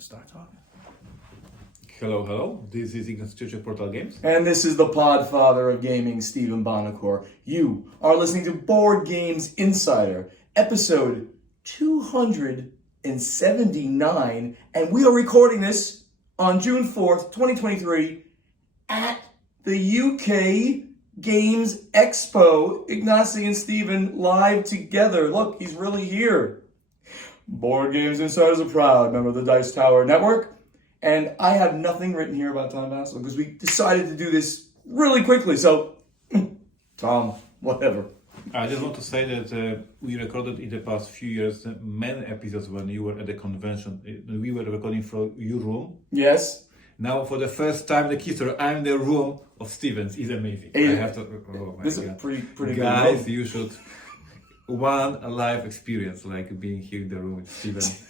Start talking. Hello. This is Ignacy and Portal Games. And this is the Podfather of Gaming, Stephen Bonacore. You are listening to Board Games Insider, episode 279, and we are recording this on June 4th, 2023, at the UK Games Expo. Ignacy and Stephen live together. Look, he's really here. Board Games Insider is a proud member of the Dice Tower Network. And I have nothing written here about Tom Vassell because we decided to do this really quickly. So, Tom, whatever. I just want to say that we recorded in the past few years many episodes when you were at the convention. We were recording from your room. Yes. Now, for the first time in the history, I'm in the room of Stevens. It's amazing. I have to. Oh my this God. is a pretty Guys, good room. you should one live experience like being here in the room with Stevens.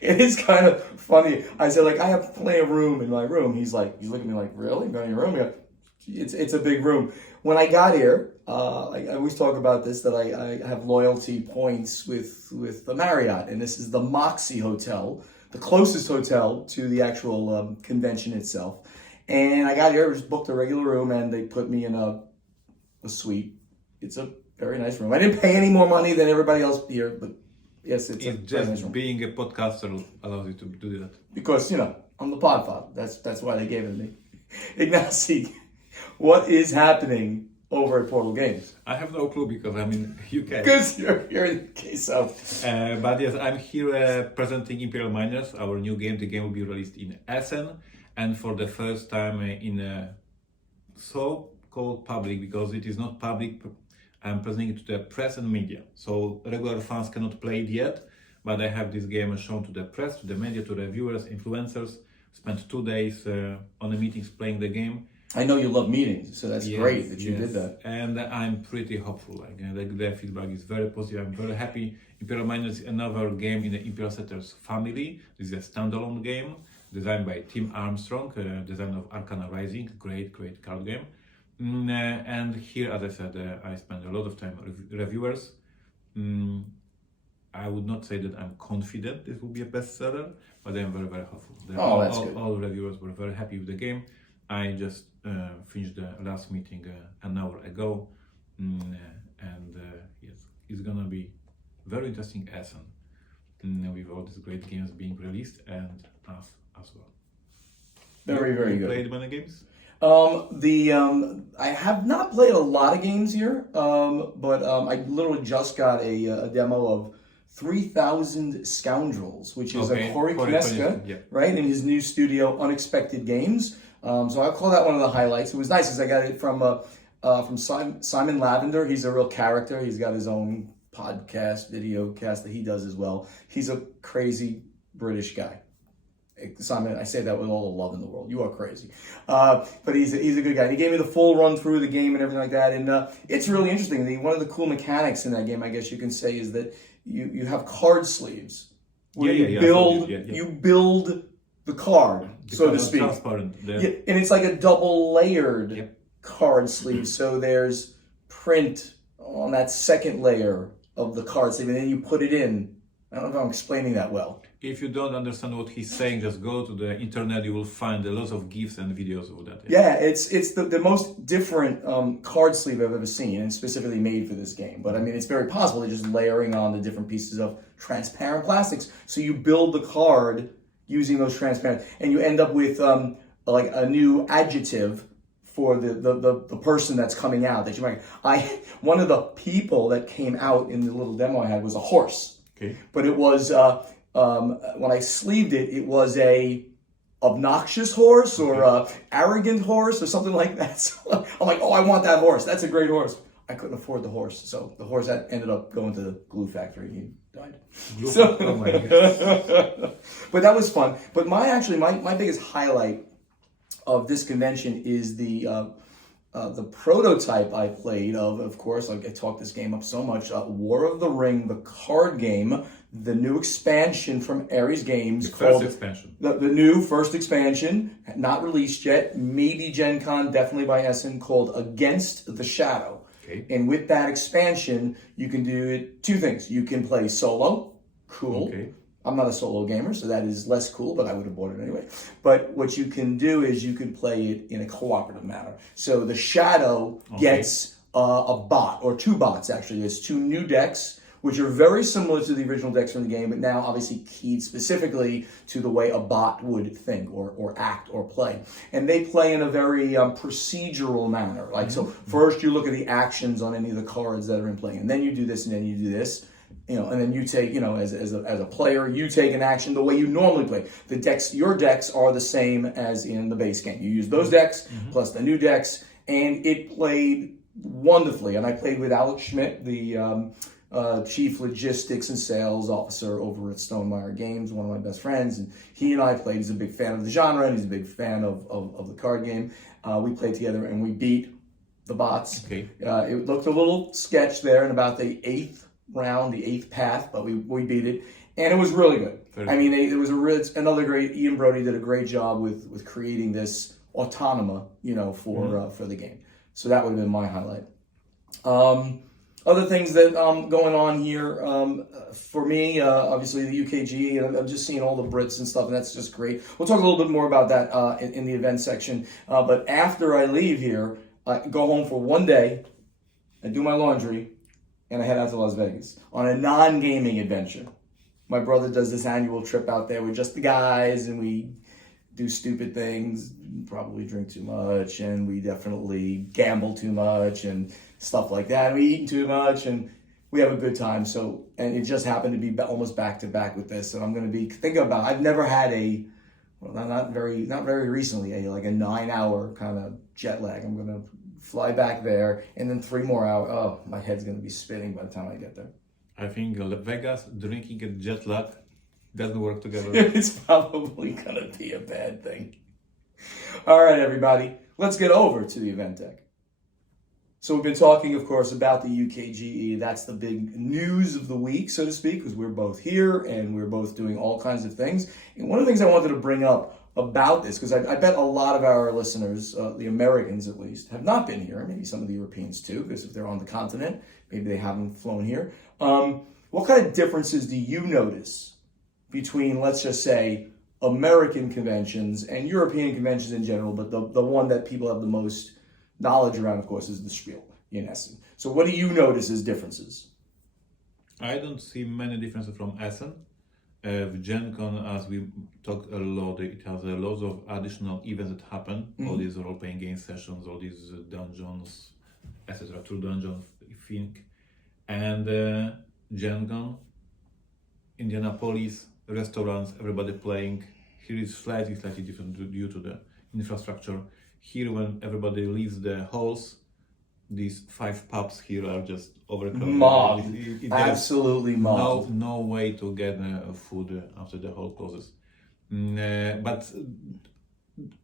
It is kind of funny. I said, I have plenty of room in my room. He's looking at me like, really? Go in your room? It's a big room. When I got here, I always talk about this, that I have loyalty points with the Marriott, and this is the Moxie Hotel, the closest hotel to the actual convention itself. And I got here, just booked a regular room, and they put me in a suite. It's a very nice room. I didn't pay any more money than everybody else here, but yes, it's just nice room. Being a podcaster allows you to do that. Because, I'm the Podfather. That's why they gave it to me. Ignacy, what is happening over at Portal Games? I have no clue because I'm in UK. Because you're in UK, so. But yes, I'm here presenting Imperial Miners, our new game. The game will be released in Essen, and for the first time in a so-called public, because it is not public. I'm presenting it to the press and media. So regular fans cannot play it yet, but I have this game shown to the press, to the media, to reviewers, influencers. Spent 2 days on the meetings playing the game. I know you love meetings, so that's great that you did that. And I'm pretty hopeful. The feedback is very positive. I'm very happy. Imperial Miners is another game in the Imperial Setters family. This is a standalone game designed by Tim Armstrong, designer of Arcana Rising. Great card game. And here, as I said, I spend a lot of time with reviewers. I would not say that I'm confident this will be a bestseller, but I'm very hopeful. That's good. All reviewers were very happy with the game. I just finished the last meeting an hour ago, yes, it's gonna be very interesting Essen with all these great games being released and us as well. Very good. You played many games? I have not played a lot of games here, but I literally just got a demo of 3,000 Scoundrels, which is a Corey Konieczka, right, in his new studio, Unexpected Games. So I'll call that one of the highlights. It was nice because I got it from Simon Lavender. He's a real character. He's got his own podcast, video cast that he does as well. He's a crazy British guy. Simon, I say that with all the love in the world. You are crazy. But he's a good guy. He gave me the full run through the game and everything like that. And it's really interesting. One of the cool mechanics in that game, I guess you can say, is that you have card sleeves where you build the card, so to speak. Transparent. And it's like a double layered card sleeve. So there's print on that second layer of the card sleeve, and then you put it in. I don't know if I'm explaining that well. If you don't understand what he's saying, just go to the internet. You will find a lot of GIFs and videos of that. Yeah, it's the most different card sleeve I've ever seen, and specifically made for this game. But I mean, it's very possible they're just layering on the different pieces of transparent plastics. So you build the card using those transparent, and you end up with like a new adjective for the person that's coming out. That you might. One of the people that came out in the little demo I had was a horse. Okay. But it was when I sleeved it, it was a obnoxious horse or a arrogant horse or something like that. So I'm like, I want that horse. That's a great horse. I couldn't afford the horse, so the horse ended up going to the glue factory. He died. Oh my God. But that was fun. But my biggest highlight of this convention is the prototype I played of course, I talked this game up so much, War of the Ring, the card game, the new expansion from Ares Games. First expansion. The new first expansion, not released yet, maybe Gen Con, definitely by Essen, called Against the Shadow. Okay. And with that expansion, you can do two things. You can play solo, cool. Okay. I'm not a solo gamer, so that is less cool, but I would have bought it anyway. But what you can do is you can play it in a cooperative manner. So the Shadow gets a bot, or two bots actually. There's two new decks, which are very similar to the original decks from the game, but now obviously keyed specifically to the way a bot would think or act or play. And they play in a very procedural manner. Like, so first you look at the actions on any of the cards that are in play, and then you do this, and then you do this. And then you take, as a player, you take an action the way you normally play. Your decks are the same as in the base game. You use those decks plus the new decks, and it played wonderfully. And I played with Alex Schmidt, the Chief Logistics and Sales Officer over at Stonemaier Games, one of my best friends. And he and I played. He's a big fan of the genre, and he's a big fan of the card game. We played together, and we beat the bots. Okay. It looked a little sketch there in about the eighth round, the eighth path, but we beat it, and it was really good. I mean, it was another great. Ian Brody did a great job with creating this autonoma, for the game. So that would have been my highlight. Other things that going on here for me, obviously the UKGE. I'm just seeing all the Brits and stuff, and that's just great. We'll talk a little bit more about that in the event section. But after I leave here, I go home for one day, I do my laundry, and I head out to Las Vegas on a non-gaming adventure. My brother does this annual trip out there with just the guys, and we do stupid things, probably drink too much, and we definitely gamble too much and stuff like that. And we eat too much, and we have a good time. So, and it just happened to be almost back to back with this. And I'm going to be thinking about. I've never had not very recently, like a 9-hour kind of jet lag. I'm going to fly back there, and then 3 more hours. Oh, my head's going to be spinning by the time I get there. I think Vegas, drinking and jet lag doesn't work together. It's probably going to be a bad thing. All right, everybody, let's get over to the event deck. So we've been talking, of course, about the UKGE. That's the big news of the week, so to speak, because we're both here and we're both doing all kinds of things. And one of the things I wanted to bring up about this, because I bet a lot of our listeners, the Americans at least, have not been here, maybe some of the Europeans too, because if they're on the continent, maybe they haven't flown here. What kind of differences do you notice between, let's just say, American conventions and European conventions in general, but the one that people have the most knowledge around, of course, is the Spiel, in Essen. So what do you notice as differences? I don't see many differences from Essen. Gen Con, as we talked a lot, it has a lot of additional events that happen. All these role-playing game sessions, all these dungeons, etc. True dungeons, I think. And Gen Con, Indianapolis, restaurants, everybody playing. Here is slightly different due to the infrastructure. Here, when everybody leaves the halls, these 5 pubs here are just overcrowded. Mobbed. Absolutely mobbed. No way to get food after the hall closes. But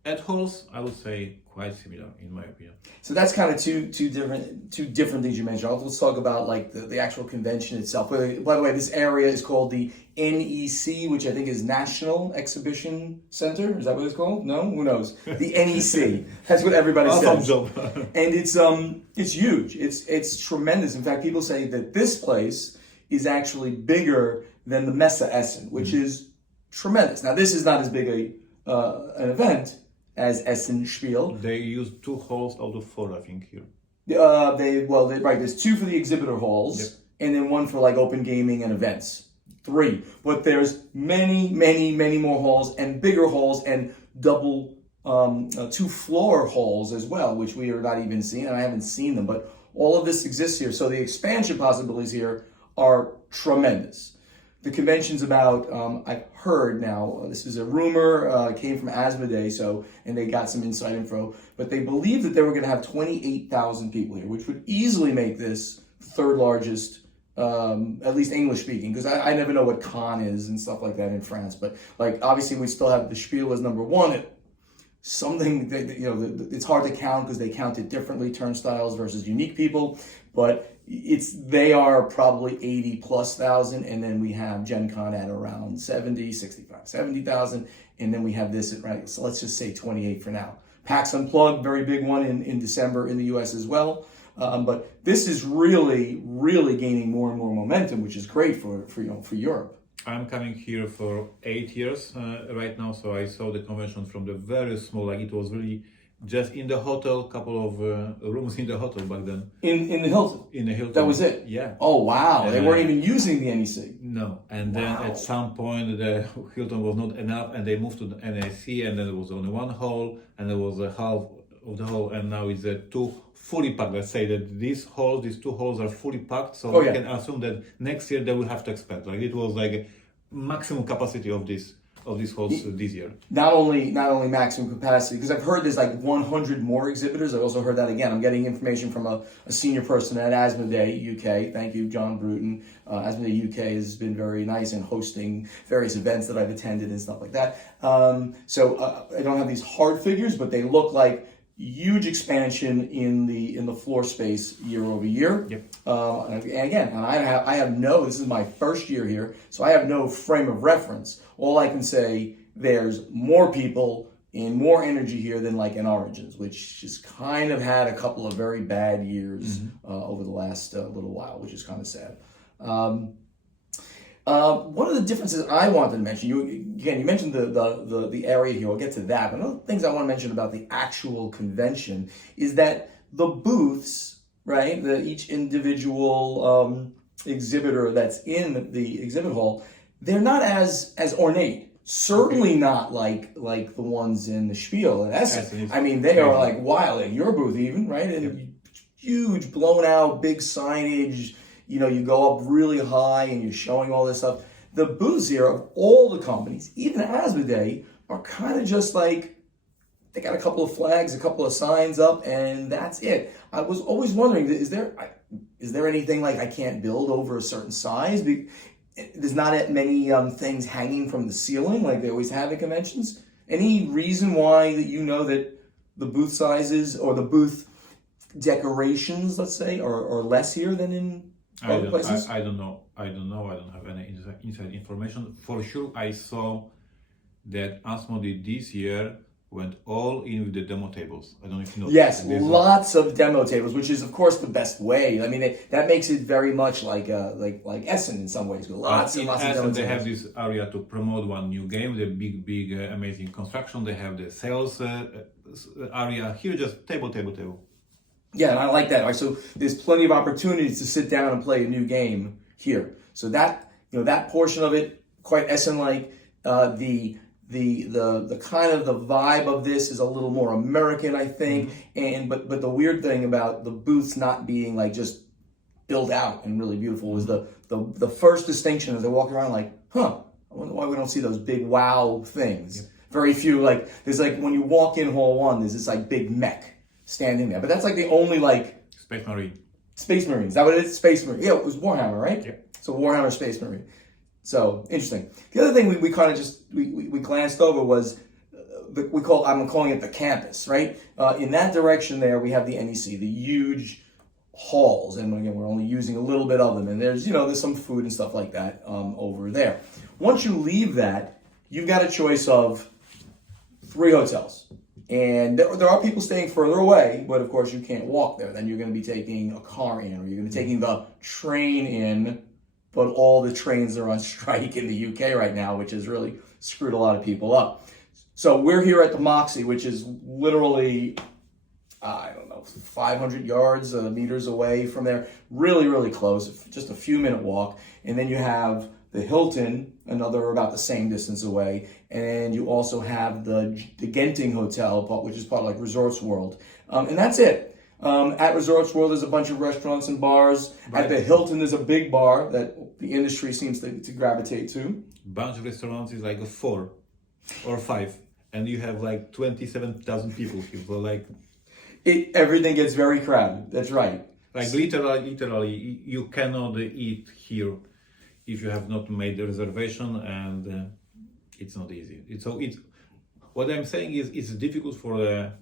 at halls, I would say quite similar in my opinion. So that's kind of two different things you mentioned. Let's talk about like the actual convention itself. By the way, this area is called the NEC, which I think is National Exhibition Center. Is that what it's called? No, who knows? The NEC. That's what everybody says. And it's huge. It's tremendous. In fact, people say that this place is actually bigger than the Messe Essen, which is tremendous. Now, this is not as big an event as Essen Spiel. They use 2 halls out of 4, I think, here. Right. There's 2 for the exhibitor halls, and then 1 for like open gaming and events. 3. But there's many more halls and bigger halls and double 2-floor halls as well, which we are not even seeing, and I haven't seen them. But all of this exists here, so the expansion possibilities here are tremendous. The convention's about, I've heard now, this is a rumor, came from Asmodee, and they got some inside info, but they believe that they were going to have 28,000 people here, which would easily make this 3rd largest, at least English speaking, because I never know what con is and stuff like that in France, but like obviously we still have the Spiel as number 1. Something that, it's hard to count because they count it differently, turnstiles versus unique people, but they are probably 80,000+, and then we have Gen Con at around 70,000, and then we have this at, right, so let's just say 28 for now. PAX Unplugged, very big one in December in the US as well. But this is really gaining more and more momentum, which is great for Europe. I'm coming here for 8 years right now, so I saw the convention from the very small, like it was really just in the hotel, couple of rooms in the hotel back then. In the Hilton? In the Hilton. That was it? Yeah. Oh, wow. They weren't even using the NEC? No. And then at some point, the Hilton was not enough, and they moved to the NEC, and then there was only one hall, and there was a half of the hall, and now it's two fully packed. Let's say that these two halls are fully packed, so we can assume that next year they will have to expand. Like it was like a maximum capacity of these halls this year. Not only maximum capacity, because I've heard there's like 100 more exhibitors. I've also heard that again. I'm getting information from a senior person at Asmodee UK. Thank you, John Bruton. Asmodee UK has been very nice in hosting various events that I've attended and stuff like that. So I don't have these hard figures, but they look like huge expansion in the floor space year over year. Yep. And again, I have no. This is my first year here, so I have no frame of reference. All I can say, there's more people and more energy here than like in Origins, which has kind of had a couple of very bad years over the last little while, which is kind of sad. One of the differences I wanted to mention, you mentioned the area here. I'll get to that. But one of the things I want to mention about the actual convention is that the booths, right? Each individual exhibitor that's in the exhibit hall, they're not as ornate. Certainly not like the ones in the Spiel in Essen. I mean, they are like wild. At your booth, even, right? And huge, blown out, big signage. You go up really high and you're showing all this stuff. The booths here of all the companies, even Asmodee, are kind of just like, they got a couple of flags, a couple of signs up, and that's it. I was always wondering, is there anything like I can't build over a certain size? There's not that many things hanging from the ceiling like they always have at conventions. Any reason why that the booth sizes or the booth decorations, let's say, are less here than in other places? I don't know. I don't have any inside information. For sure, I saw that Asmodee this year went all in with the demo tables. I don't know if you know. Yes, lots of demo tables, which is of course the best way. I mean, that makes it very much like Essen in some ways. Lots and lots of demo tables. They have this area to promote one new game, the big, amazing construction. They have the sales area here, just table. Yeah, and I like that. Right, so there's plenty of opportunities to sit down and play a new game here. So that portion of it, quite Essen-like. The kind of the vibe of this is a little more American, I think. But the weird thing about the booths not being like just built out and really beautiful was the first distinction as I walk around like, I wonder why we don't see those big wow things. Yep. Very few, like there's like when you walk in Hall 1, there's this like big mech standing there. But that's like the only like Space Marine. Space Marine. Is that what it is? Space Marine. Yeah, it was Warhammer, right? Yep. So Warhammer Space Marine. So interesting. The other thing we kind of just we glanced over was I'm calling it the campus, right? In that direction there we have the NEC, the huge halls, and again we're only using a little bit of them. And there's some food and stuff like that over there. Once you leave that, you've got a choice of 3 hotels. And there are people staying further away, but of course you can't walk there. Then you're going to be taking a car in, or you're going to be taking the train in. But all the trains are on strike in the UK right now, which has really screwed a lot of people up. So we're here at the Moxie, which is literally, 500 yards, meters away from there. Really, really close, just a few minute walk. And then you have the Hilton, another about the same distance away. And you also have the Genting Hotel, which is part of like Resorts World. And that's it. At Resorts World, there's a bunch of restaurants and bars. Right. At the Hilton, there's a big bar that the industry seems to gravitate to. Bunch of restaurants is like 4 or 5, and you have like 27,000 people here. So like, everything gets very crowded. That's right. Like literally, you cannot eat here if you have not made the reservation, and it's not easy. What I'm saying is it's difficult for the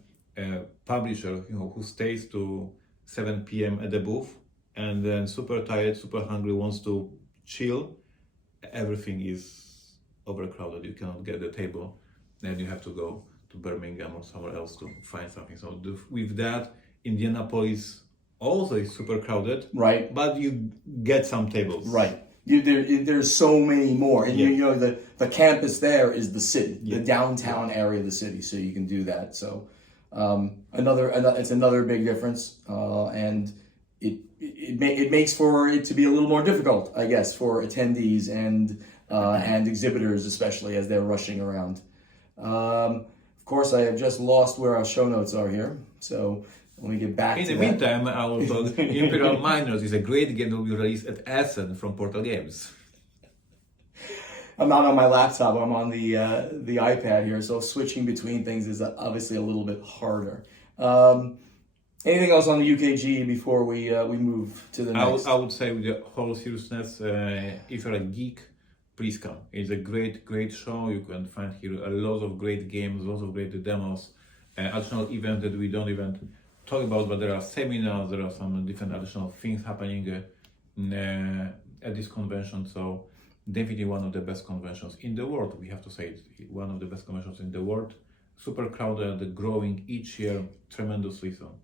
publisher, who stays to 7 p.m. at the booth and then super tired, super hungry, wants to chill. Everything is overcrowded. You cannot get the table. Then you have to go to Birmingham or somewhere else to find something. So with that, Indianapolis also is super crowded. Right. But you get some tables. Right. There's so many more, and you know the campus there is the city, the downtown area of the city, so you can do that. So it's another big difference, and it makes for it to be a little more difficult, I guess, for attendees and exhibitors, especially as they're rushing around. Of course, I have just lost where our show notes are here, so let me get back to that. In the meantime, I will talk. Imperial Miners is a great game that will be released at Essen from Portal Games. I'm not on my laptop, I'm on the iPad here, so switching between things is obviously a little bit harder. Anything else on the UKGE before we move to the next? I would say with the whole seriousness, if you're a geek, please come. It's a great show. You can find here a lot of great games, lots of great demos, additional events that we don't even talk about, but there are seminars, there are some different additional things happening at this convention. So definitely one of the best conventions in the world. We have to say it's one of the best conventions in the world. Super crowded, growing each year tremendously. So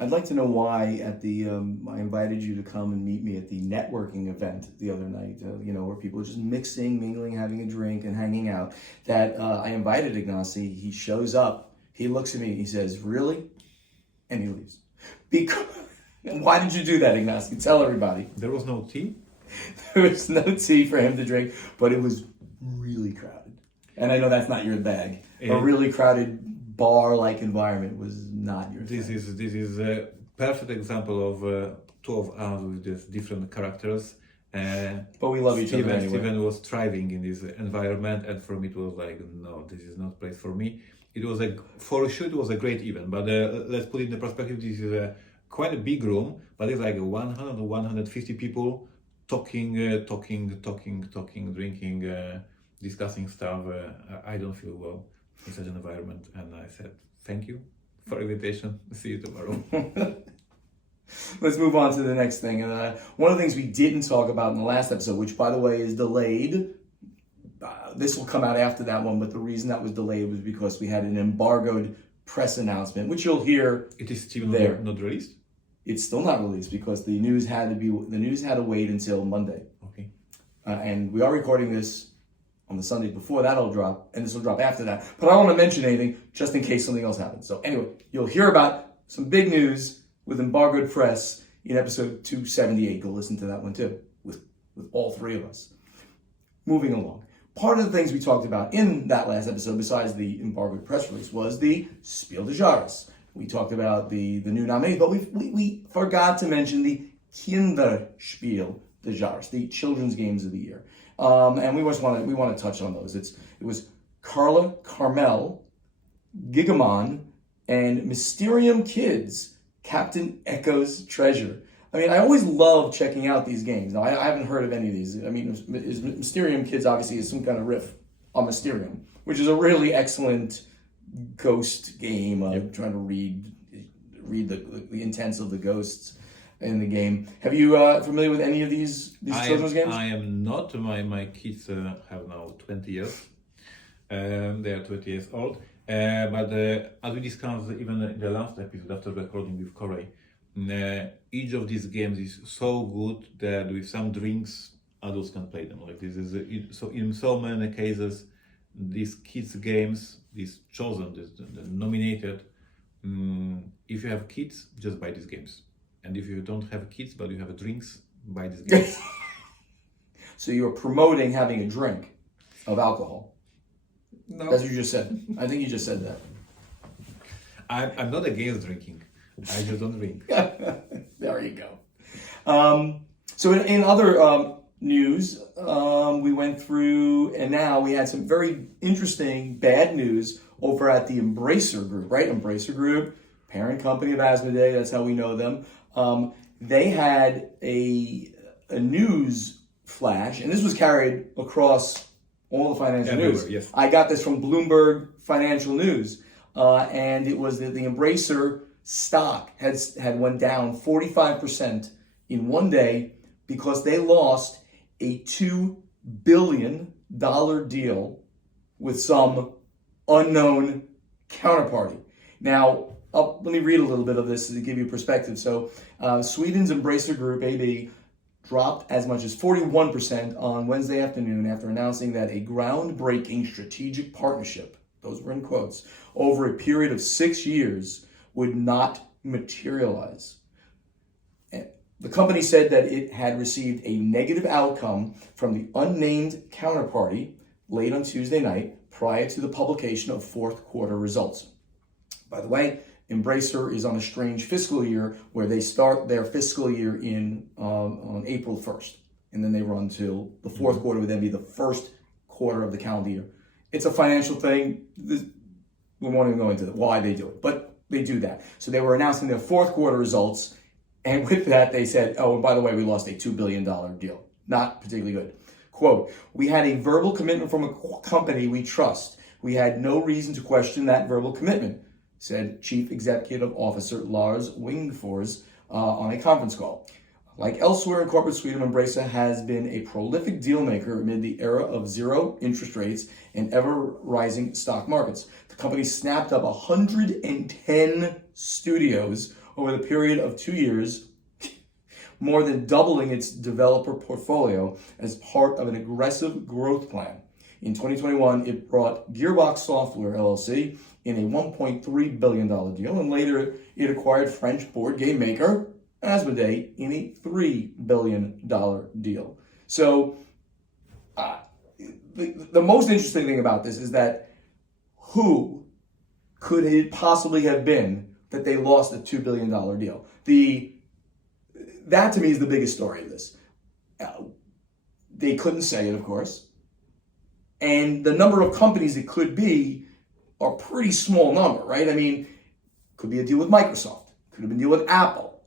I'd like to know why at the I invited you to come and meet me at the networking event the other night, where people are just mixing, mingling, having a drink and hanging out, that I invited Ignacy. He shows up, he looks at me, he says, "Really?" And he leaves. Why did you do that, Ignacy? Tell everybody. There was no tea? There was no tea for him to drink, but it was really crowded. And I know that's not your bag. A really crowded bar-like environment was not your thing. This is a perfect example of two of us with these different characters. But we love each other anyway. Steven was thriving in this environment, and for me it was like, no, this is not place for me. It was for sure it was a great event, but let's put it in the perspective. This is quite a big room, but it's like 100 or 150 people talking, drinking, discussing stuff. I don't feel well in such an environment, and I said thank you for invitation. See you tomorrow. Let's move on to the next thing. One of the things we didn't talk about in the last episode, which by the way is delayed. This will come out after that one, but the reason that was delayed was because we had an embargoed press announcement, which you'll hear. It is still not released? It's still not released because the news had to wait until Monday. Okay. And we are recording this on the Sunday before that'll drop, and this will drop after that. But I don't want to mention anything just in case something else happens. So anyway, you'll hear about some big news with embargoed press in episode 278. Go listen to that one too, with all three of us. Moving along. Part of the things we talked about in that last episode, besides the embargoed press release, was the Spiel des Jahres. We talked about the new nominee, but we forgot to mention the Kinderspiel des Jahres, the children's games of the year. And we want to touch on those. It was Carla Carmel, Gigamon, and Mysterium Kids, Captain Echo's Treasure. I mean, I always love checking out these games. Now, I haven't heard of any of these. I mean, Mysterium Kids obviously is some kind of riff on Mysterium, which is a really excellent ghost game of trying to read the intents of the ghosts in the game. Have you familiar with any of these children's games? I am not. My kids have now 20 years. They are 20 years old. But as we discussed even in the last episode after recording with Corey, each of these games is so good that with some drinks, adults can play them. Like this is so in so many cases, these kids games, these chosen, the nominated. If you have kids, just buy these games, and if you don't have kids but you have drinks, buy these games. So you're promoting having a drink of alcohol. No, as you just said. I think you just said that. I'm not against drinking. I just don't drink. There you go. So in other news, we went through, and now we had some very interesting bad news over at the Embracer Group, right? Embracer Group, parent company of Asmodee, that's how we know them. They had a news flash, and this was carried across all the financial news. Yes. I got this from Bloomberg Financial News, and it was that the Embracer stock had went down 45% in one day because they lost a $2 billion deal with some unknown counterparty. Now, let me read a little bit of this to give you perspective. So, Sweden's Embracer Group AB dropped as much as 41% on Wednesday afternoon after announcing that a groundbreaking strategic partnership, those were in quotes, over a period of 6 years would not materialize. The company said that it had received a negative outcome from the unnamed counterparty late on Tuesday night prior to the publication of fourth quarter results. By the way, Embracer is on a strange fiscal year where they start their fiscal year on April 1st, and then they run till the fourth quarter would then be the first quarter of the calendar year. It's a financial thing. We won't even go into why they do it, but they do that. So they were announcing their fourth quarter results, and with that they said, oh, and by the way, we lost a $2 billion deal. Not particularly good. Quote, we had a verbal commitment from a company we trust. We had no reason to question that verbal commitment, said Chief Executive Officer Lars Wingfors on a conference call. Like elsewhere in corporate Sweden, Embracer has been a prolific deal maker amid the era of zero interest rates and ever-rising stock markets. The company snapped up 110 studios over the period of 2 years, more than doubling its developer portfolio as part of an aggressive growth plan. In 2021, it brought Gearbox Software LLC in a $1.3 billion deal, and later it acquired French board game maker Asmodee in a $3 billion deal. So the most interesting thing about this is that who could it possibly have been that they lost a $2 billion deal? That to me is the biggest story of this. They couldn't say it, of course. And the number of companies it could be are pretty small number, right? I mean, could be a deal with Microsoft, could have been a deal with Apple,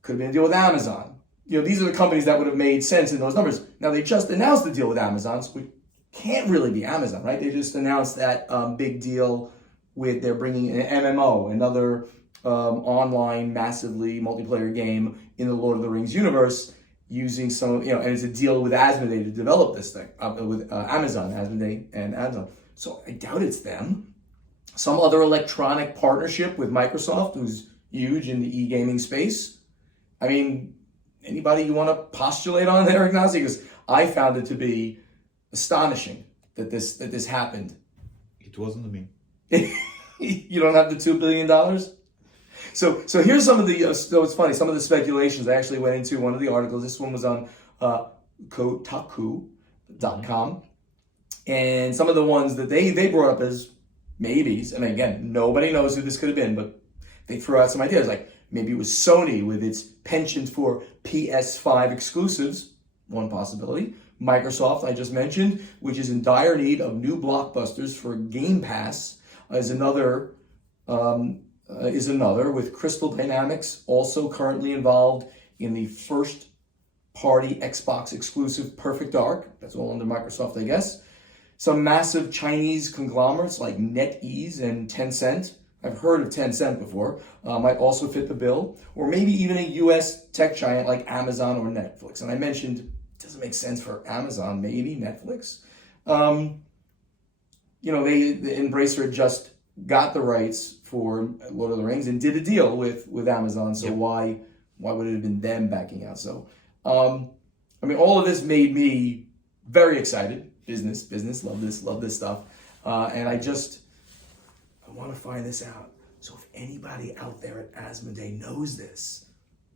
could have been a deal with Amazon. You know, these are the companies that would have made sense in those numbers. Now, they just announced the deal with Amazon, so it can't really be Amazon, right? They just announced that big deal with they're bringing an MMO, another online, massively multiplayer game in the Lord of the Rings universe, using some, and it's a deal with Asmodee to develop this thing, with Amazon, Asmodee and Amazon. So I doubt it's them. Some other electronic partnership with Microsoft, who's huge in the e-gaming space. I mean, anybody you want to postulate on there, Ignacy? Because I found it to be astonishing that this happened. It wasn't me. You don't have the $2 billion? So here's some of the, so it's funny, some of the speculations I actually went into one of the articles. This one was on Kotaku.com. And some of the ones that they brought up as maybes, and again, nobody knows who this could have been, but they threw out some ideas, like maybe it was Sony with its penchant for PS5 exclusives, one possibility. Microsoft, I just mentioned, which is in dire need of new blockbusters for Game Pass, is another, with Crystal Dynamics also currently involved in the first-party Xbox exclusive Perfect Dark. That's all under Microsoft, I guess. Some massive Chinese conglomerates like NetEase and Tencent, I've heard of Tencent before, might also fit the bill. Or maybe even a US tech giant like Amazon or Netflix. And I mentioned it doesn't make sense for Amazon, maybe Netflix. The Embracer just got the rights for Lord of the Rings and did a deal with Amazon. So why would it have been them backing out? So, all of this made me very excited. Business, love this stuff. And I want to find this out. So if anybody out there at Asmodee knows this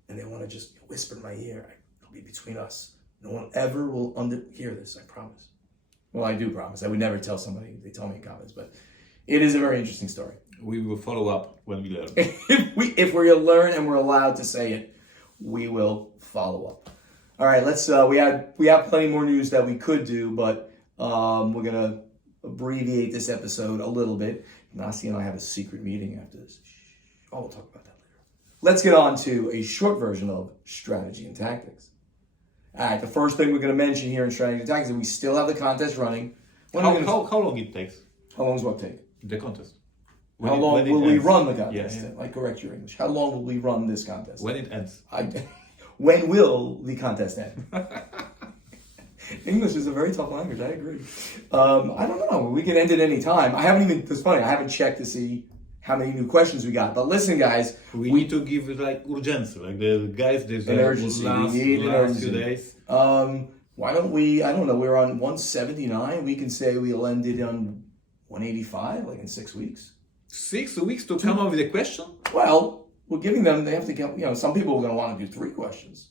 and they want to just whisper in my ear, it'll be between us. No one ever will hear this, I promise. Well, I do promise. I would never tell somebody. They tell me in comments, but it is a very interesting story. We will follow up when we learn. if we learn and we're allowed to say it, we will follow up. All right, let's. We have plenty more news that we could do, but we're gonna abbreviate this episode a little bit. Ignacy and I have a secret meeting after this. Oh, we'll talk about that later. Let's get on to a short version of strategy and tactics. All right, the first thing we're going to mention here in strategy and tactics is we still have the contest running. How long it takes? How long does what take? The contest. How long will we run the contest? Yeah. I correct your English. How long will we run this contest? When it ends. When will the contest end? English is a very tough language, I agree. I don't know. We can end at any time. It's funny, I haven't checked to see how many new questions we got. But listen, guys, we need to give like urgency, like the guys. There's an urgency. Last few days. Why don't we? I don't know. We're on 179. We can say we'll end it on 185, like in 6 weeks. 6 weeks to come up with a question? Well, we're giving them. They have to get. Some people are going to want to do 3 questions.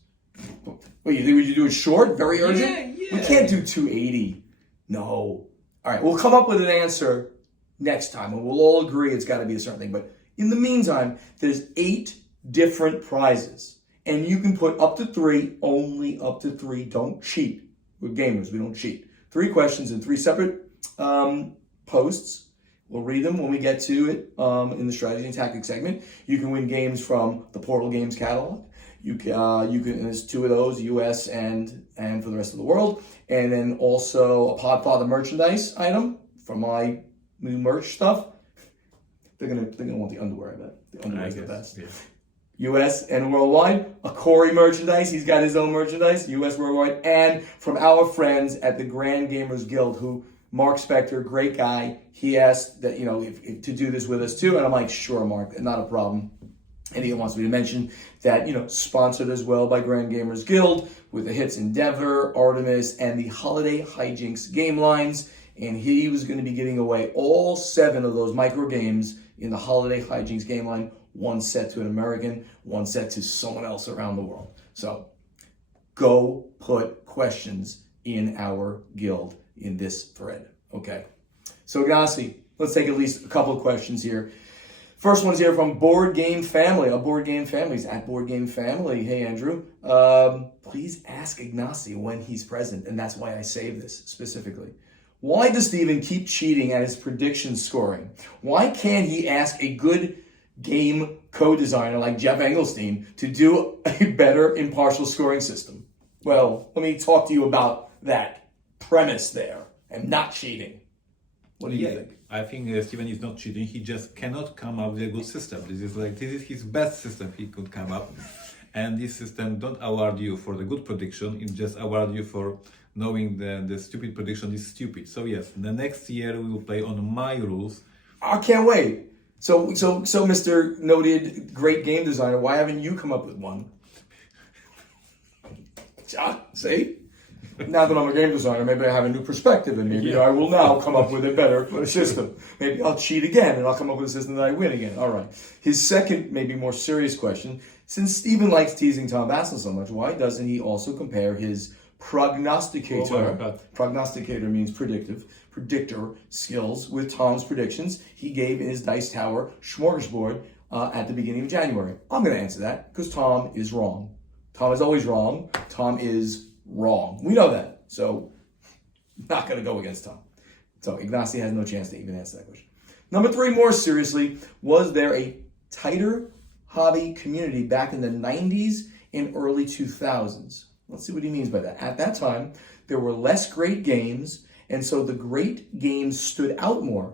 Wait, you think we should do it short, very urgent? Yeah. We can't do 280. No. All right, we'll come up with an answer next time, and we'll all agree it's got to be a certain thing. But in the meantime, there's 8 different prizes, and you can put up to 3, only up to 3. Don't cheat. We're gamers, we don't cheat. 3 questions in 3 separate posts. We'll read them when we get to it in the strategy and tactics segment. You can win games from the Portal Games catalog. You can. There's 2 of those, US and for the rest of the world, and then also a Podfather merchandise item from my new merch stuff. They're gonna want the underwear. I bet the underwear is the best. Yeah. US and worldwide, a Corey merchandise. He's got his own merchandise, US worldwide, and from our friends at the Grand Gamers Guild, who Mark Spector, great guy. He asked that if to do this with us too, and I'm like, sure, Mark, not a problem. And he wants me to mention that, sponsored as well by Grand Gamers Guild with the hits Endeavor, Artemis, and the Holiday Hijinks game lines. And he was going to be giving away all 7 of those micro games in the Holiday Hijinks game line, 1 set to an American, 1 set to someone else around the world. So go put questions in our guild in this thread. Okay. So Ignacy, let's take at least a couple of questions here. First one's here from Board Game Family. A Board Game Family's at Board Game Family. Hey, Andrew. Please ask Ignacy when he's present, and that's why I saved this specifically. Why does Steven keep cheating at his prediction scoring? Why can't he ask a good game co-designer like Jeff Engelstein to do a better impartial scoring system? Well, let me talk to you about that premise there and not cheating. What do you think? I think Steven is not cheating. He just cannot come up with a good system. This is his best system he could come up. And this system don't award you for the good prediction. It just award you for knowing the stupid prediction is stupid. So yes, the next year we will play on my rules. I can't wait. So Mr. Noted great game designer, why haven't you come up with one? See? Now that I'm a game designer, maybe I have a new perspective, and maybe I will now come up with a better system. Maybe I'll cheat again, and I'll come up with a system that I win again. All right. His second, maybe more serious question: since Steven likes teasing Tom Bassel so much, why doesn't he also compare his prognosticator? Prognosticator means predictor skills with Tom's predictions he gave in his Dice Tower smorgasbord at the beginning of January. I'm going to answer that because Tom is wrong. Tom is always wrong. Tom is wrong. We know that. So, not going to go against Tom. So, Ignacy has no chance to even answer that question. Number 3, more seriously, was there a tighter hobby community back in the 90s and early 2000s? Let's see what he means by that. At that time, there were less great games, and so the great games stood out more.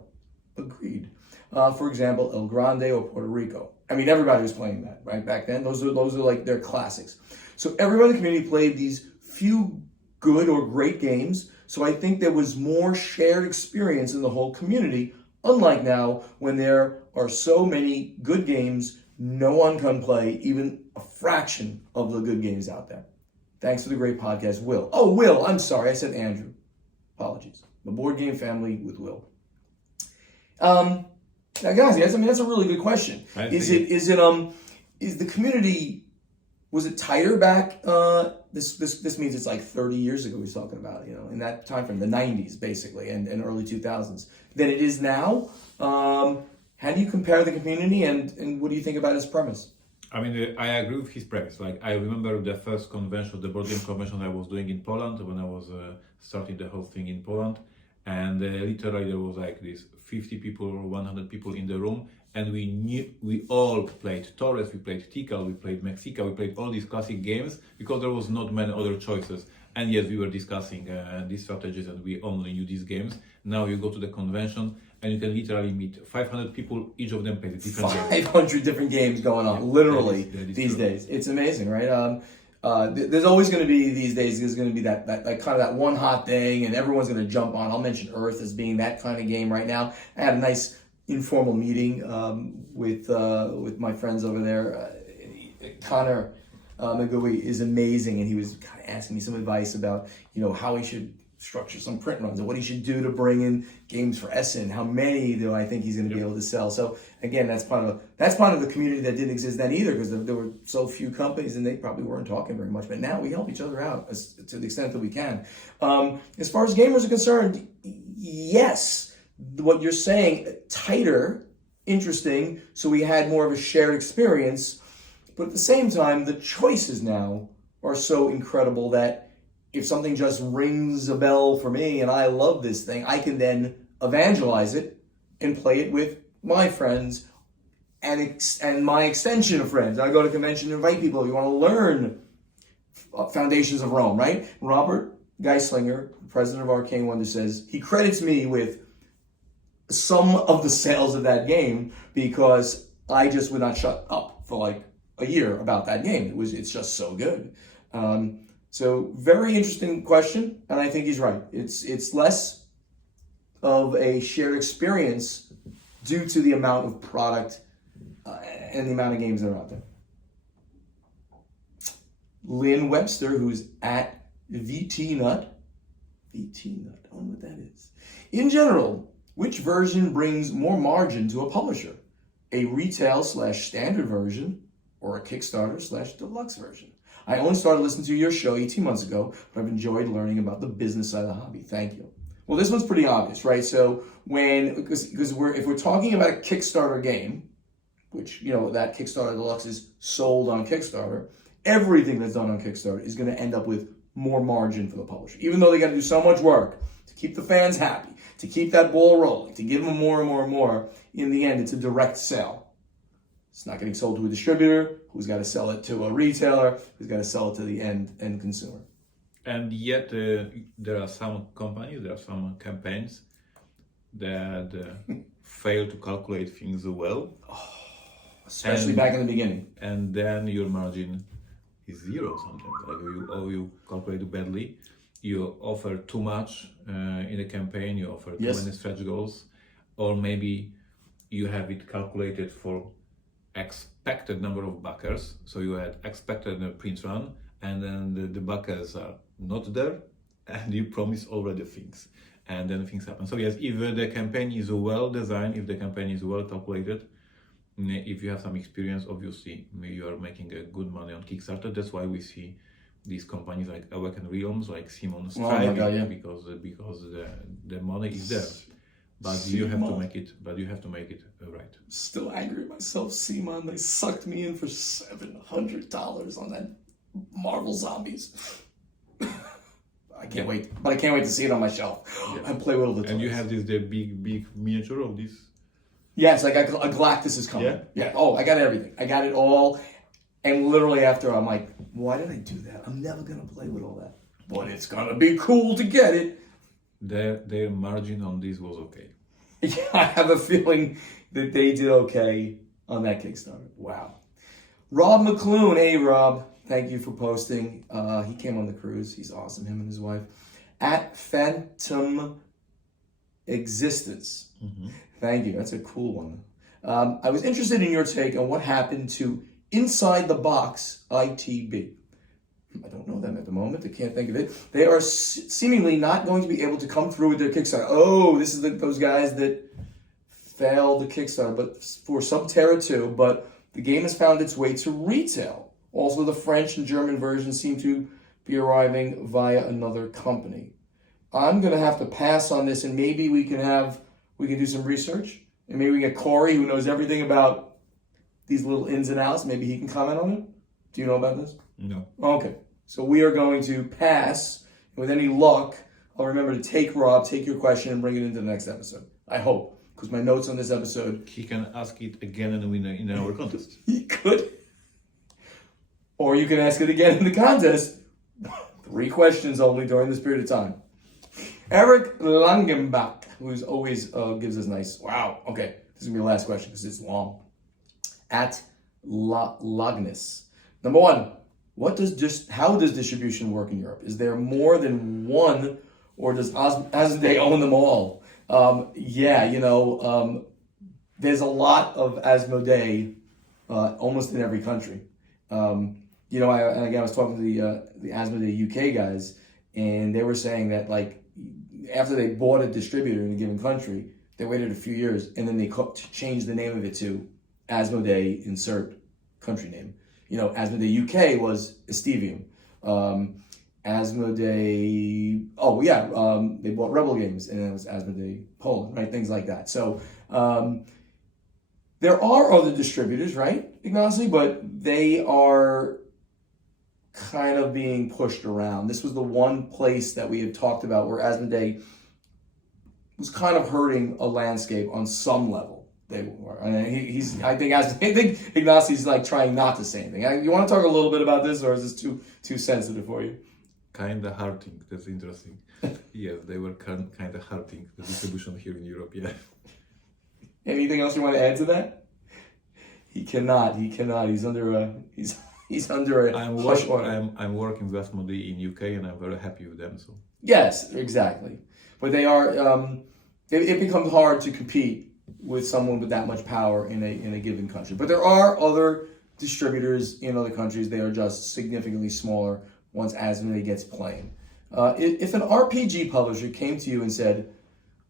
Agreed. For example, El Grande or Puerto Rico. I mean, everybody was playing that, right? Back then, those are like their classics. So everyone in the community played these few good or great games. So I think there was more shared experience in the whole community, unlike now when there are so many good games, no one can play even a fraction of the good games out there. Thanks for the great podcast, Will. Oh, Will, I'm sorry, I said Andrew. Apologies. The Board Game Family with Will. Now, guys, I mean, that's a really good question. Is the community, was it tighter back? This means it's like 30 years ago we're talking about, in that time frame, the 90s basically, and early 2000s, than it is now. How do you compare the community, and what do you think about his premise? I mean, I agree with his premise. Like, I remember the first convention, the board game convention I was doing in Poland when I was starting the whole thing in Poland. And literally there was like this 50 people or 100 people in the room. And we all played Torres, we played Tikal, we played Mexica, we played all these classic games because there was not many other choices. And yes, we were discussing these strategies and we only knew these games. Now you go to the convention and you can literally meet 500 people, each of them plays a different game. 500 different games going on, literally, these days. It's amazing, right? There's always going to be, these days, there's going to be that kind of that one hot thing and everyone's going to jump on. I'll mention Earth as being that kind of game right now. I had a nice, informal meeting with my friends over there. Connor Magui is amazing, and he was kind of asking me some advice about how he should structure some print runs and what he should do to bring in games for Essen. How many do I think he's going to be able to sell? So again, that's part of the community that didn't exist then either, because there were so few companies and they probably weren't talking very much. But now we help each other out to the extent that we can. As far as gamers are concerned, yes, what you're saying, tighter, interesting. So we had more of a shared experience, but at the same time, the choices now are so incredible that if something just rings a bell for me and I love this thing, I can then evangelize it and play it with my friends and my extension of friends. I go to convention and invite people. You want to learn Foundations of Rome, right? Robert Geislinger, president of Arcane Wonder, says he credits me with some of the sales of that game because I just would not shut up for like a year about that game. It's just so good. So very interesting question, and I think he's right. It's less of a shared experience due to the amount of product and the amount of games that are out there. Lynn Webster, who's at VTNut, I don't know what that is. In general, which version brings more margin to a publisher? A retail/standard version or a Kickstarter/deluxe version? I only started listening to your show 18 months ago, but I've enjoyed learning about the business side of the hobby. Thank you. Well, this one's pretty obvious, right? So because if we're talking about a Kickstarter game, which, that Kickstarter Deluxe is sold on Kickstarter, everything that's done on Kickstarter is going to end up with more margin for the publisher. Even though they got to do so much work to keep the fans happy, to keep that ball rolling, to give them more and more and more, in the end, it's a direct sale. It's not getting sold to a distributor who's got to sell it to a retailer who's got to sell it to the end consumer. And yet there are some companies, there are some campaigns that fail to calculate things well. Especially back in the beginning. And then your margin is zero sometimes. Like you calculate it badly. You offer too much in a campaign, you offer too many stretch goals, or maybe you have it calculated for expected number of backers, so you had expected print run, and then the backers are not there, and you promise already things, and then things happen. So yes, if the campaign is well designed, if the campaign is well calculated, if you have some experience, obviously you are making a good money on Kickstarter. That's why we see these companies like Awakened Realms, like Simon striving because the money is there. But you have to make it. Right. Still angry at myself, Simon. They sucked me in for $700 on that Marvel Zombies. I can't wait. But I can't wait to see it on my shelf and play with all the toys. And you have the big miniature of this. Yes, I got a Galactus is coming. Yeah. Oh, I got everything. I got it all. And literally after, I'm like, why did I do that? I'm never gonna play with all that. But it's gonna be cool to get it. Their margin on this was okay. Yeah, I have a feeling that they did okay on that Kickstarter. Wow. Rob McClune. Hey, Rob. Thank you for posting. He came on the cruise. He's awesome, him and his wife. At Phantom Existence. Mm-hmm. Thank you. That's a cool one. I was interested in your take on what happened to Inside the Box ITB. I don't know them at the moment. I can't think of it. They are seemingly not going to be able to come through with their Kickstarter. Oh, this is those guys that failed the Kickstarter, but for Subterra 2. But the game has found its way to retail. Also, the French and German versions seem to be arriving via another company. I'm going to have to pass on this, and maybe we can do some research, and maybe we get Corey, who knows everything about these little ins and outs. Maybe he can comment on it. Do you know about this? No. Okay. So we are going to pass. With any luck, I'll remember to take your question and bring it into the next episode. I hope. Because my notes on this episode... He can ask it again and win in our contest. He could. Or you can ask it again in the contest. 3 questions only during this period of time. Eric Langenbach, who's always gives us nice... Wow. Okay. This is going to be the last question because it's long. At Logness. Number 1. How does distribution work in Europe? Is there more than one, or does Asmodee own them all? there's a lot of Asmodee almost in every country. You know, I was talking to the Asmodee UK guys, and they were saying that like after they bought a distributor in a given country, they waited a few years and then they changed the name of it to Asmodee insert country name. You know, Asmodee UK was Estevium. Asmodee, they bought Rebel Games and then it was Asmodee Poland, right? Things like that. So there are other distributors, right, Ignacy, but they are kind of being pushed around. This was the one place that we had talked about where Asmodee was kind of hurting a landscape on some level. They were. And I think Ignacy's like trying not to say anything. You want to talk a little bit about this, or is this too sensitive for you? Kind of hurting. That's interesting. Yes, they were kind of hurting the distribution here in Europe. Yeah. Anything else you want to add to that? He cannot. He's under a. He's under a hush order. I'm working with Asmodee in UK, and I'm very happy with them. So yes, exactly. But they are. It becomes hard to compete with someone with that much power in a given country. But there are other distributors in other countries. They are just significantly smaller once Asmodee gets playing. If an RPG publisher came to you and said,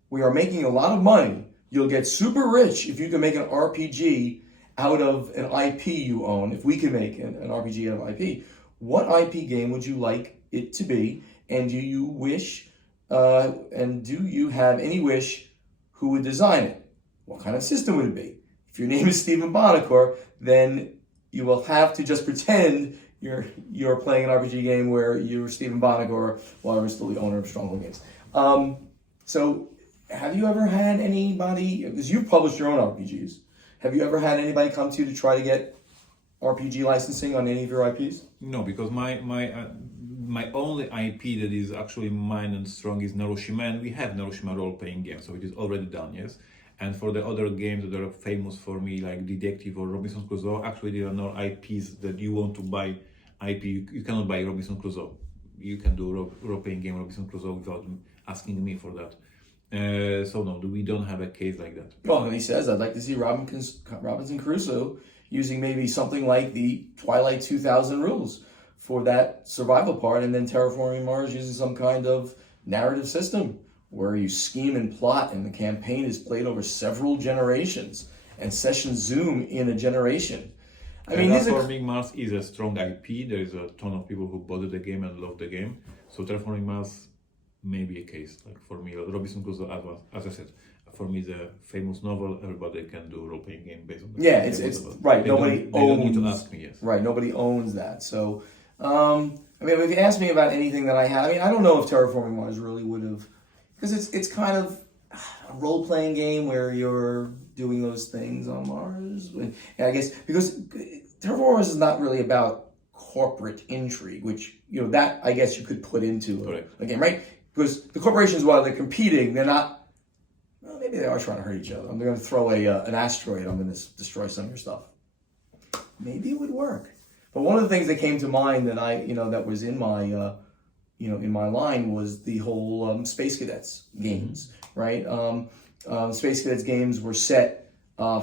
"We are making a lot of money. You'll get super rich if you can make an RPG out of an IP you own. If we can make an RPG out of IP, what IP game would you like it to be? And do you wish? And do you have any wish who would design it? What kind of system would it be? If your name is Stephen Bonacore, then you will have to just pretend you're playing an RPG game where you're Stephen Bonacore while you're still the owner of Stronghold Games." So have you ever had anybody, because you've published your own RPGs, have you ever had anybody come to you to try to get RPG licensing on any of your IPs? No, because my only IP that is actually mine and strong is Narushima, and we have Narushima role-playing game, so it is already done, yes. And for the other games that are famous for me, like Detective or Robinson Crusoe, actually there are no IPs that you want to buy IP. You cannot buy Robinson Crusoe. You can do role-playing game Robinson Crusoe without asking me for that. So no, we don't have a case like that. Well, and he says, I'd like to see Robinson Crusoe using maybe something like the Twilight 2000 rules for that survival part, and then Terraforming Mars using some kind of narrative system where you scheme and plot and the campaign is played over several generations and sessions zoom in a generation. I mean, Terraforming Mars is a strong IP. There is a ton of people who bought the game and love the game. So Terraforming Mars may be a case. Like for me, Robinson Crusoe, as I said, for me, the famous novel, everybody can do a role-playing game based on that. Yeah, it's right. Nobody owns. They don't need to ask me, yes. Right, nobody owns that. So, I mean, if you ask me about anything that I had, I mean, I don't know if Terraforming Mars really would have, because it's kind of a role-playing game where you're doing those things on Mars. And I guess because Terraforming Mars is not really about corporate intrigue, which, you know, that I guess you could put into a game, right? Because the corporations, while they're competing, they're not, well, maybe they are trying to hurt each other. They're going to throw an asteroid, I'm going to destroy some of your stuff. Maybe it would work. But one of the things that came to mind that that was in my, in my line was the whole Space Cadets games, right? Space Cadets games were set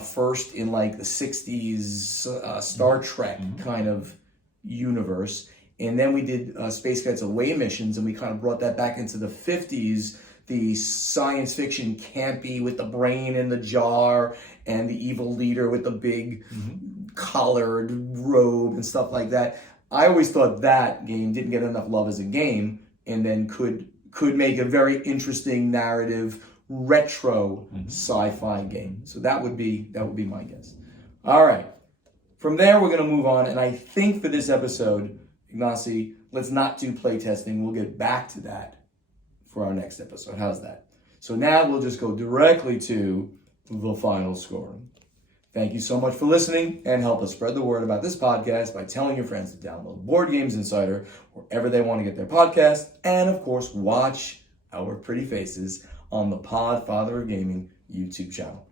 first in like the 60s Star Trek kind of universe. And then we did Space Cadets Away missions, and we kind of brought that back into the 50s, the science fiction campy with the brain in the jar and the evil leader with the big collared robe and stuff like that. I always thought that game didn't get enough love as a game, and then could make a very interesting narrative retro sci-fi game. So that would be my guess. All right. From there, we're going to move on, and I think for this episode, Ignacy, let's not do playtesting. We'll get back to that for our next episode. How's that? So now we'll just go directly to the final scoring. Thank you so much for listening, and help us spread the word about this podcast by telling your friends to download Board Games Insider wherever they want to get their podcast, and of course, watch our pretty faces on the Podfather of Gaming YouTube channel.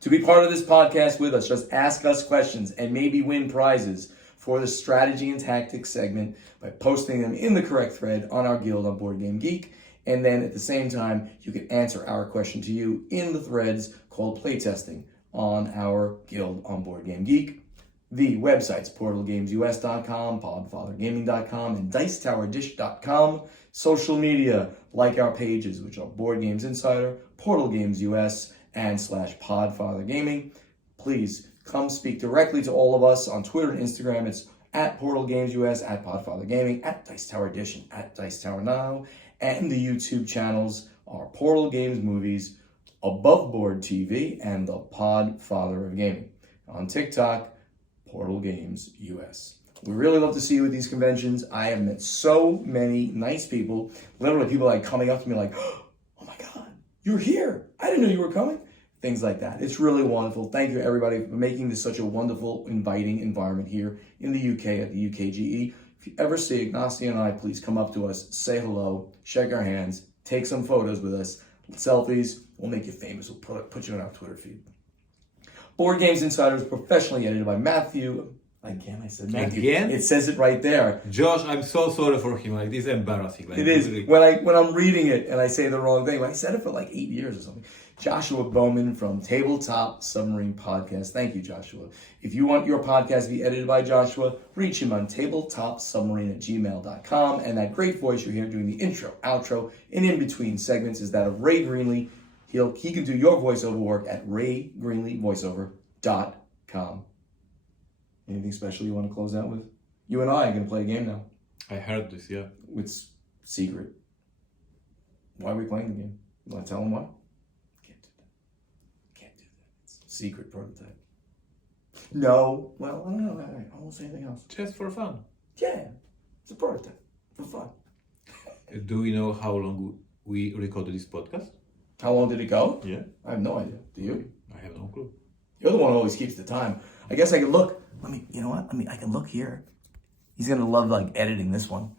To be part of this podcast with us, just ask us questions and maybe win prizes for the strategy and tactics segment by posting them in the correct thread on our guild on Board Game Geek. And then at the same time, you can answer our question to you in the threads called Playtesting on our guild on Board Game Geek. The websites, portalgamesus.com, podfathergaming.com, and dicetowerdish.com. Social media, like our pages, which are Board Games Insider, Portal Games US, and /podfathergaming. Please come speak directly to all of us on Twitter and Instagram. It's at Portal Games US, at Podfather Gaming, at Dice Tower Edition, at Dice Tower Now, and the YouTube channels are Portal Games Movies, Above Board TV, and the Podfather of Gaming. On TikTok, Portal Games US. We really love to see you at these conventions. I have met so many nice people. Literally, people like coming up to me like, "Oh my God, you're here! I didn't know you were coming." Things like that. It's really wonderful. Thank you, everybody, for making this such a wonderful, inviting environment here in the UK at the UKGE. If you ever see Ignacy and I, please come up to us, say hello, shake our hands, take some photos with us, selfies. We'll make you famous. We'll put you on our Twitter feed. Board Games Insider is professionally edited by Matthew. Again, I said Matthew. Again? It says it right there. Josh, I'm so sorry for him. Like, this is embarrassing. Like, it is. Really... When I'm reading it and I say the wrong thing, I said it for like 8 years or something. Joshua Bowman from Tabletop Submarine Podcast. Thank you, Joshua. If you want your podcast to be edited by Joshua, reach him on tabletopsubmarine@gmail.com. And that great voice you hear doing the intro, outro, and in between segments is that of Ray Greenlee. He can do your voiceover work at raygreenleevoiceover.com. Anything special you want to close out with? You and I are going to play a game now. I heard this, yeah. It's secret. Why are we playing the game? You want to tell them why? Can't do that. Can't do that. It's a secret prototype. No. Well, I don't know. I won't say anything else. Just for fun. Yeah. It's a prototype. For fun. Do we know how long we recorded this podcast? How long did it go? Yeah. I have no idea. Do you? I have no clue. You're the one who always keeps the time. I guess I can look. You know what? I can look here. He's going to love like editing this one.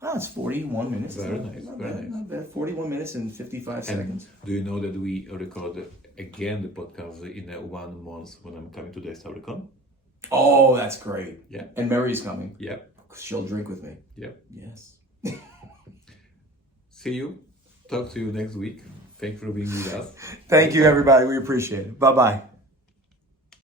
Oh, it's 41 minutes. Very nice. Very nice. Not bad. 41 minutes and 55 seconds. Do you know that we record again the podcast in 1 month when I'm coming to the StarCon? Oh, that's great. Yeah. And Mary's coming. Yeah. She'll drink with me. Yeah. Yes. See you. Talk to you next week. Thank you for being with us. Thank you, everybody. We appreciate it. Bye-bye.